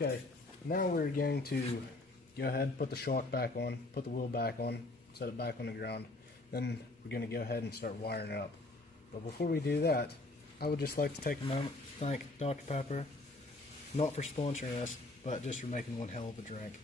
Okay, now we're going to go ahead and put the shock back on, put the wheel back on, set it back on the ground. Then we're going to go ahead and start wiring it up. But before we do that, I would just like to take a moment to thank Dr. Pepper, not for sponsoring us, but just for making one hell of a drink.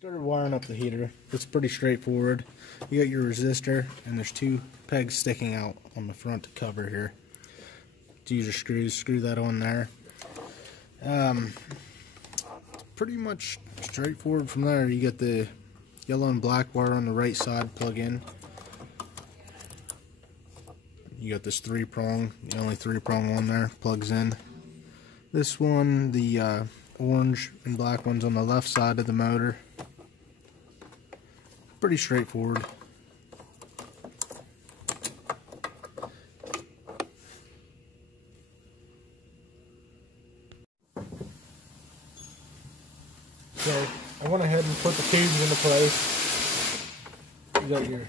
Started wiring up the heater. It's pretty straightforward. You got your resistor, and there's two pegs sticking out on the front cover here. To use your screws, screw that on there. Pretty much straightforward from there. You get the yellow and black wire on the right side, plug in. You got this 3-prong, the only 3-prong on there, plugs in. This one, the orange and black one's on the left side of the motor. Pretty straightforward. So I went ahead and put the tubes into place. You got your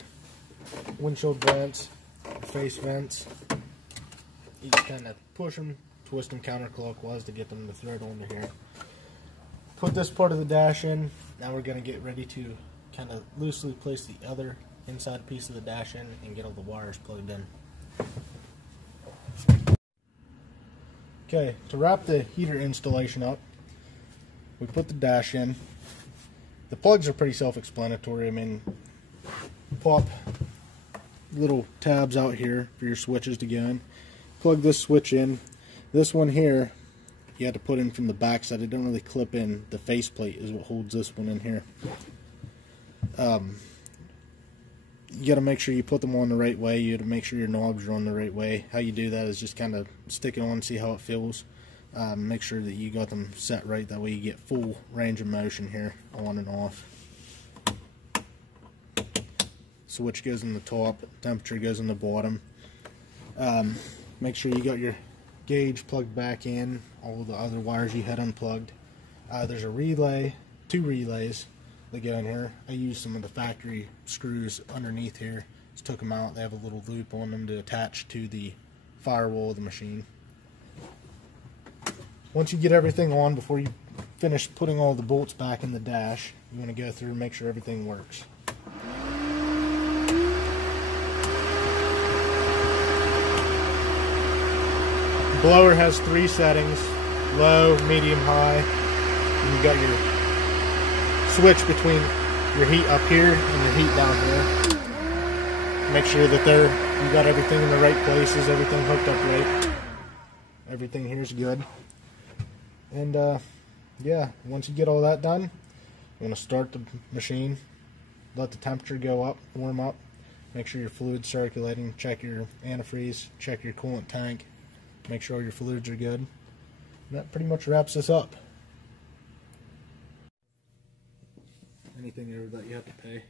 windshield vents, face vents. You just kind of push them, twist them counterclockwise to get them to thread onto here. Put this part of the dash in. Now we're going to get ready to kind of loosely place the other inside piece of the dash in and get all the wires plugged in. Okay, to wrap the heater installation up, we put the dash in. The plugs are pretty self-explanatory. I mean, pop little tabs out here for your switches to go in. Plug this switch in. This one here, you had to put in from the back side. It don't really clip in. The faceplate is what holds this one in here. You got to make sure you put them on the right way. You got to make sure your knobs are on the right way. How you do that is just kind of stick it on, see how it feels. Make sure that you got them set right. That way you get full range of motion here, on and off. Switch goes in the top, temperature goes in the bottom. Make sure you got your gauge plugged back in, all the other wires you had unplugged. There's a relay, 2 relays that go in here. I used some of the factory screws underneath here. Just took them out. They have a little loop on them to attach to the firewall of the machine. Once you get everything on, before you finish putting all the bolts back in the dash, you want to go through and make sure everything works. The blower has 3 settings: low, medium, high. And you've got your switch between your heat up here and your heat down here. Make sure that you got everything in the right places, everything hooked up right. Everything here is good. And yeah, once you get all that done, you want to start the machine, let the temperature go up, warm up, make sure your fluid's circulating, check your antifreeze, check your coolant tank, make sure all your fluids are good. And that pretty much wraps this up. Anything there that you have to pay.